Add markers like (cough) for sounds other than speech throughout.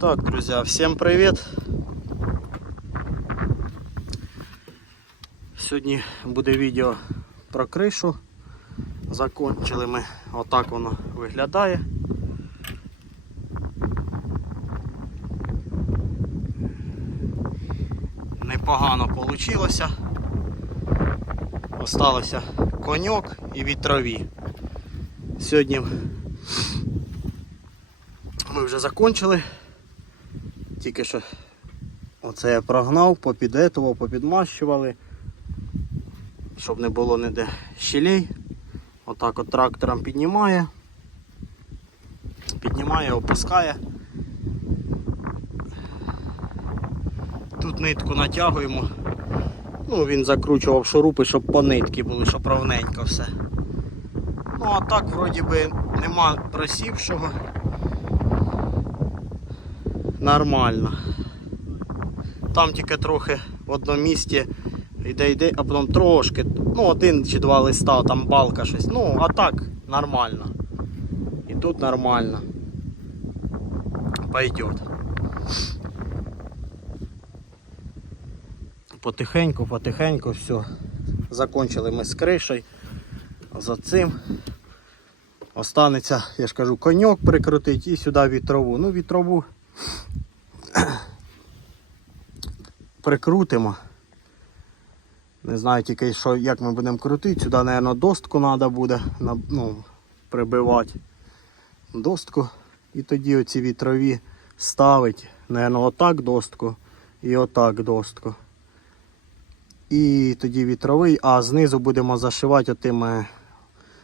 Так, друзья, всем привет! Сьогодні буде відео про кришу. Закончили ми, отак воно виглядає. Непогано вийшло. Осталося коньок і вітрові. Сьогодні ми вже закончили. Тільки що оце я прогнав, попідетував, попідмащували, щоб не було ніде щелей. Отак от трактором піднімає, піднімає, опускає. Тут нитку натягуємо. Ну, він закручував шурупи, щоб по нитки були, щоб ровненько все. Ну а так вроді би нема просівшого. Нормально. Там тільки трохи в одному місці йде йде, а потім трошки, ну один чи два листа, там балка щось. Ну, а так нормально. І тут нормально. Пойдет. Потихеньку, потихеньку, все. Закончили ми з кришею. За цим останеться, я ж кажу, коньок прикрутити і сюди вітрову. Ну, вітрову (clears throat) прикрутимо. Не знаю тільки, що, як ми будемо крутити. Сюди, мабуть, достку треба буде ну, прибивати. Достку. І тоді оці вітрові ставить, мабуть, отак достку і отак достку. І тоді вітровий, а знизу будемо зашивати отим е,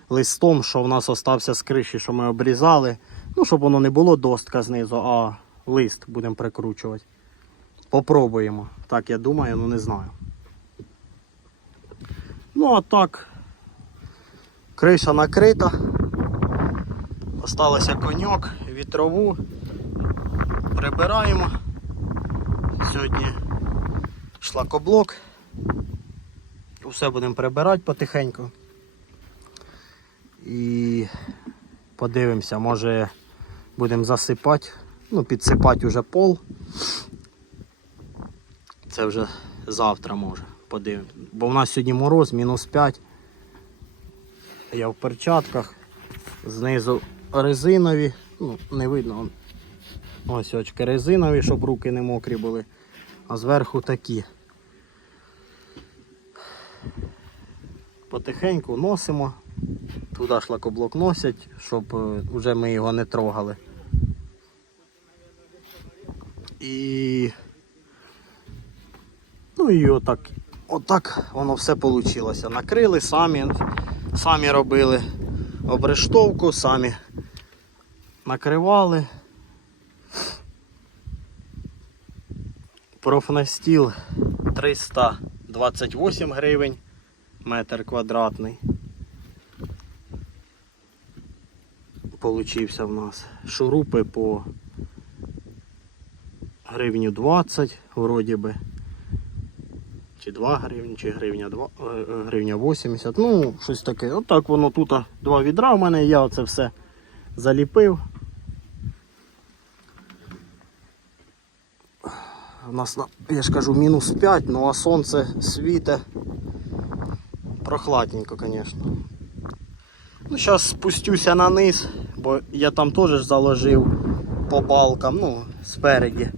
листом, що в нас остався з криші, що ми обрізали. Ну, щоб воно не було достка знизу, а лист будемо прикручувати. Попробуємо. Так, я думаю, ну не знаю. Ну, а так, криша накрита. Осталося коньок, вітрову. Прибираємо. Сьогодні шлакоблок. Усе будемо прибирати потихеньку. І подивимося, може будемо засипати, ну, підсипати вже пол. Це вже завтра може. Подивимось. Бо в нас сьогодні мороз, мінус 5. Я в перчатках. Знизу резинові. Ну, не видно. Ось очки резинові, щоб руки не мокрі були. А зверху такі. Потихеньку носимо. Туди шлакоблок носять, щоб е, вже ми його не трогали. І Ну і отак, отак воно все вийшло. Накрили самі, самі робили обрештовку, самі накривали. Профнастіл 328 гривень метр квадратний. Получився в нас шурупи по гривню 20, вроді би чи 2 гривні, чи гривня 2, е, е, гривня 80. Ну, щось таке. Отак воно тут два відра в мене, я це все заліпив. У нас, я ж кажу, мінус 5, ну а сонце світе. Прохладненько, звісно. Ну, зараз спустюся на низ, бо я там теж заложив по балкам, ну, спереді.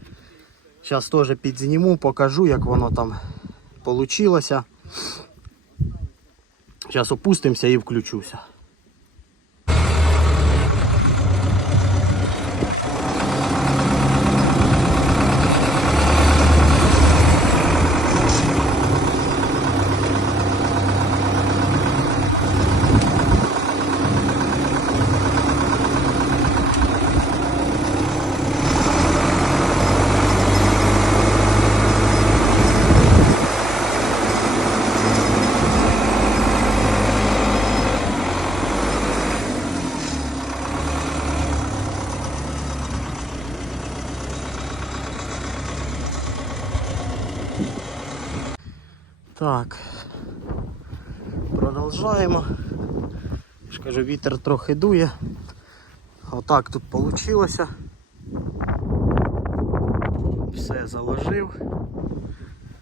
Зараз теж підзніму, покажу, як воно там вийшло. Зараз опустимося і включуся. Так. Продовжаємо. Я ж кажу, вітер трохи дує. Отак тут вийшло. Все заложив,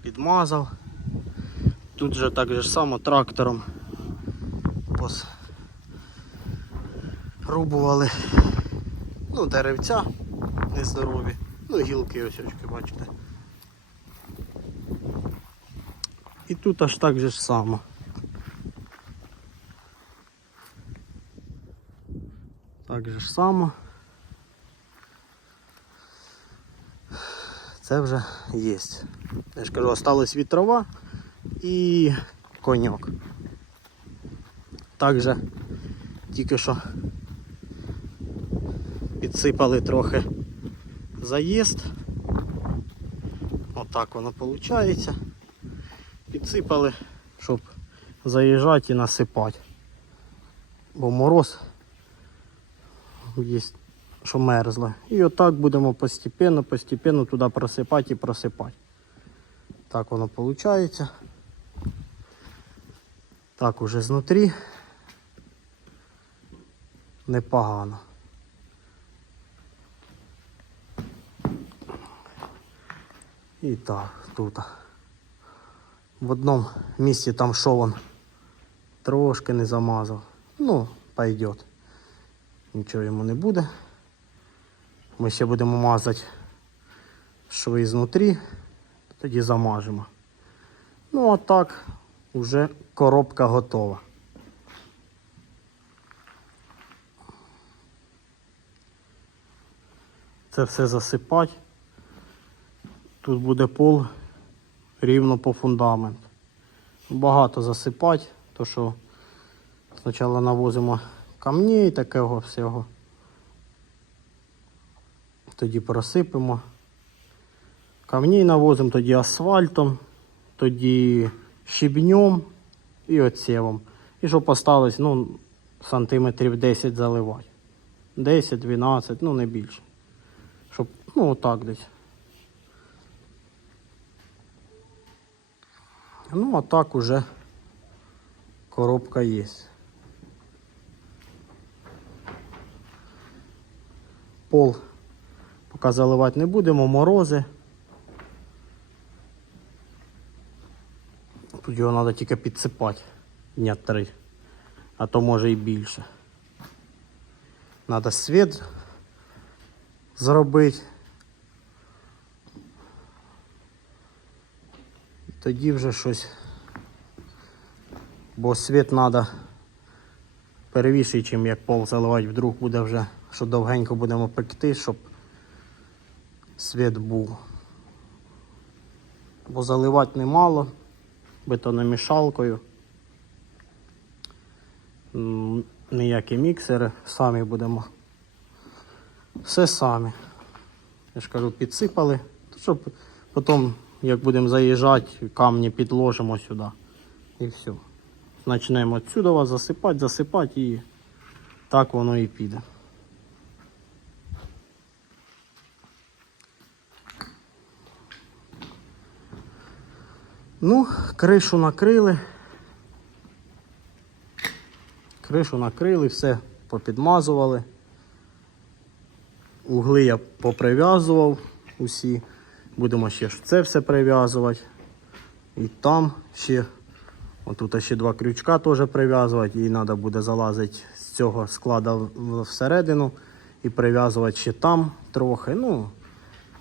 підмазав. Тут же так же само трактором рубували ну, деревця нездорові. Ну, гілки ось очки, бачите. І тут аж так же ж само. Так же ж само. Це вже є. Я ж кажу, осталась вітрова і коньок. Також тільки що підсипали трохи заїзд. Отак воно виходить. Підсипали, щоб заїжджати і насипати. Бо мороз є, що мерзло. І отак будемо постепенно, постепенно туди просипати і просипати. Так воно виходить. Так уже знутрі. Непогано. І так, тут. В одному місці там шовон трошки не замазав. Ну, пойдет. Нічого йому не буде. Ми ще будемо мазати шви знутрі, тоді замажемо. Ну а так, вже коробка готова. Це все засипати. Тут буде пол рівно по фундамент. Багато засипати, то що спочатку навозимо камні і такого всього. Тоді просипемо. Камні навозимо, тоді асфальтом, тоді щебнем і оцєвом. І щоб осталось, ну, сантиметрів 10 заливати. 10-12, ну не більше. Щоб, ну отак десь. Ну, а так уже коробка є. Пол поки заливати не будемо, морози. Тут його треба тільки підсипати дня три, а то може і більше. Треба світ зробити. Тоді вже щось. Бо світ треба перевіший, чим як пол заливати, вдруг буде вже, що довгенько будемо пекти, щоб світ був. Бо заливати немало, бетономішалкою. Ніякі міксери, самі будемо. Все самі. Я ж кажу, підсипали, щоб потім, як будемо заїжджати, камні підложимо сюди. І все. Почнемо відсюди вас засипати, засипати і так воно і піде. Ну, кришу накрили. Кришу накрили, все попідмазували. Угли я поприв'язував усі. Будемо ще ж це все прив'язувати. І там ще, отут ще два крючка теж прив'язувати. І треба буде залазити з цього складу всередину і прив'язувати ще там трохи. Ну,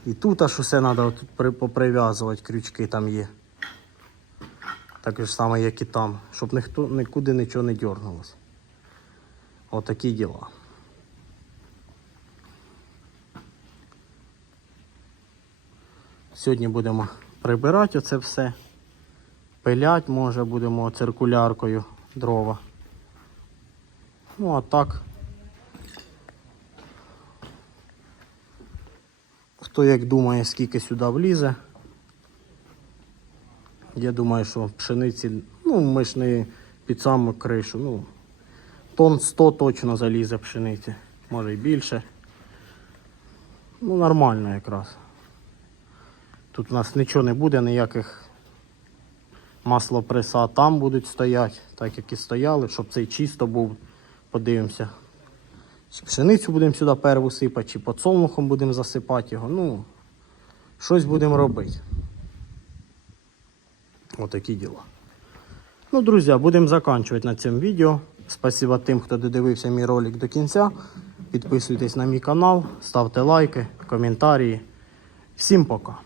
і тут аж усе треба поприв'язувати, крючки там є. Так ж саме, як і там, щоб ніхто нікуди нічого не дернулося. Отакі діла. Сьогодні будемо прибирати оце все. Пилять, може, будемо циркуляркою дрова. Ну, а так. Хто як думає, скільки сюди влізе. Я думаю, що пшениці, ну, ми ж не під саму кришу, ну, тонн 100 точно залізе пшениці, може і більше. Ну, нормально якраз. Тут у нас нічого не буде, ніяких маслопреса там будуть стояти, так як і стояли, щоб цей чисто був. Подивимося. Пшеницю будемо сюди перву сипати, чи подсолнухом будемо засипати його. Ну, щось будемо робити. Отакі діла. Ну, друзі, будемо закінчувати на цьому відео. Спасибо тим, хто додивився мій ролик до кінця. Підписуйтесь на мій канал, ставте лайки, коментарі. Всім пока!